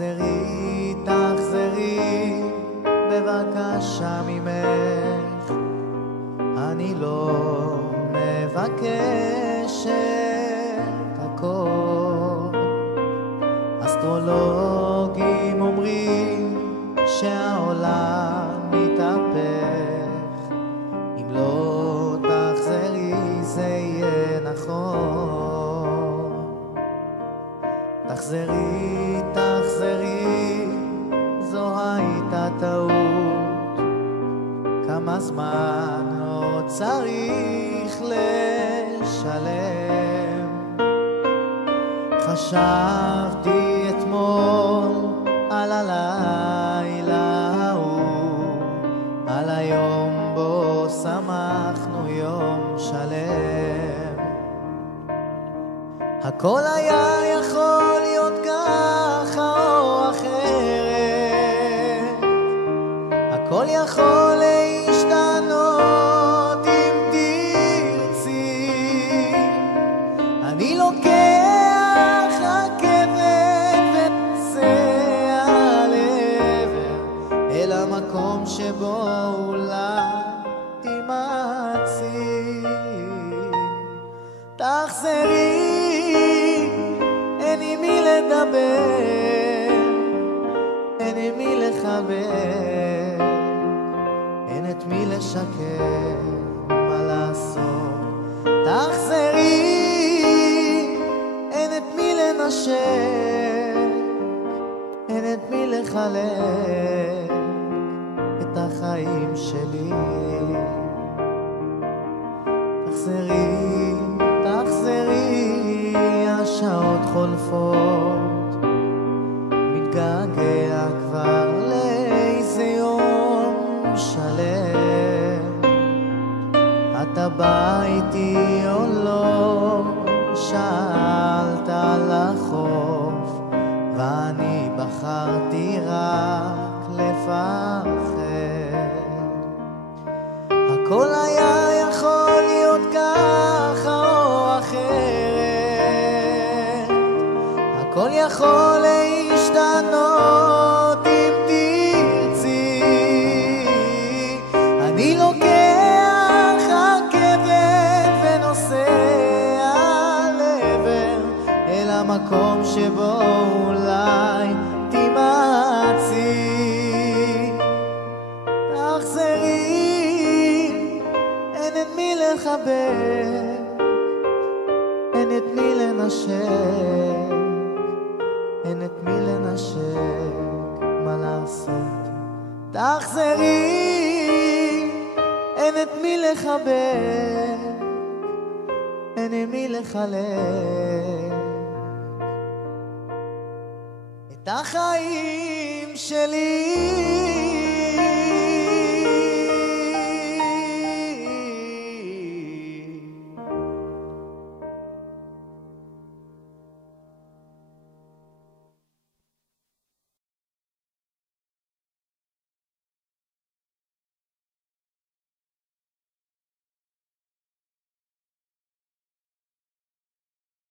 תחזרי, תחזרי, בבקשה ממך, אני לא מבקש את הכל. אסטרולוגים אומרים שהעולם מתהפך, אם לא תחזרי זה יהיה נכון. תחזרי, תחזרי, זו הייתה טעות, כמה זמן עוד צריך לשלם. חשבתי אתמול על הלילה ההוא, על היום בו שמחנו יום שלם. הכל היה יכול להיות ככה או אחרת, הכל יכול להשתנות אם תרצי. אני לוקח רכבת ונוסע לעבר אל המקום שבו אולי תימצאי. תחזרי, אין עם מי לדבר, אין עם מי לחבר, אין את מי לשקר, מה לעשות. תחזרי, אין את מי לנשק, אין את מי לחלק את החיים שלי. תחזרי, תחזרי, השעות חולפות, מתגעגע כבר לאיזה יום שלם. אתה בא איתי או לא, שאלת על החוף, ואני בחרתי רק לפחד. הכל היה יכול להיות ככה או אחרת, הכל יכול להשתנות אם תרצי. אני לוקח רכבת ונוסע לעבר אל המקום שבו אולי תימצאי. תחזרי, אין את מי לחבק, אין את מי לנשק, אין את מי לנשק, מה לעשות. תחזרי, אין את מי לחבק, אין את מי לחלק את החיים שלי.